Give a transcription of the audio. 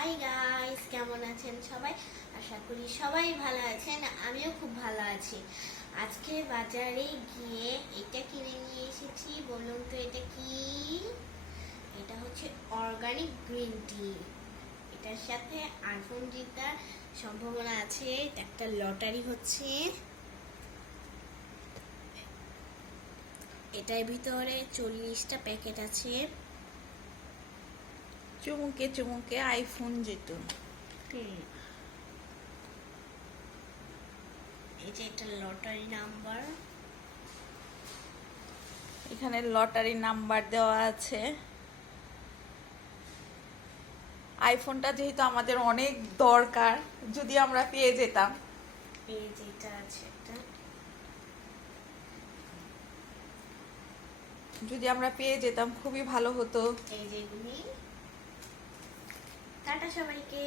Hi guys কেমন আছেন সবাই? আশা করি সবাই ভালো আছেন, আমিও খুব ভালো আছি। আজকে বাজারে গিয়ে এটা কিনে নিয়ে এসেছি, বলুন তো এটা কি? এটা হচ্ছে অর্গানিক গ্রিন টি এটার সাথে আইফোন জেতার সম্ভাবনা আছে, এটা একটা লটারি হচ্ছে। এটার ভিতরে চল্লিশটা প্যাকেট আছে। চুমুকে চুমুকে আইফোন যেত। হুম। এই যে এটা লটারি নাম্বার এখানে লটারি নাম্বার দেওয়া আছে। আইফোনটা যেহেতু আমাদের অনেক দরকার যদি আমরা পেয়ে যেতাম। এই যে এটা আছে একটা। যদি আমরা পেয়ে যেতাম খুবই ভালো হতো। এই যে সবাইকে।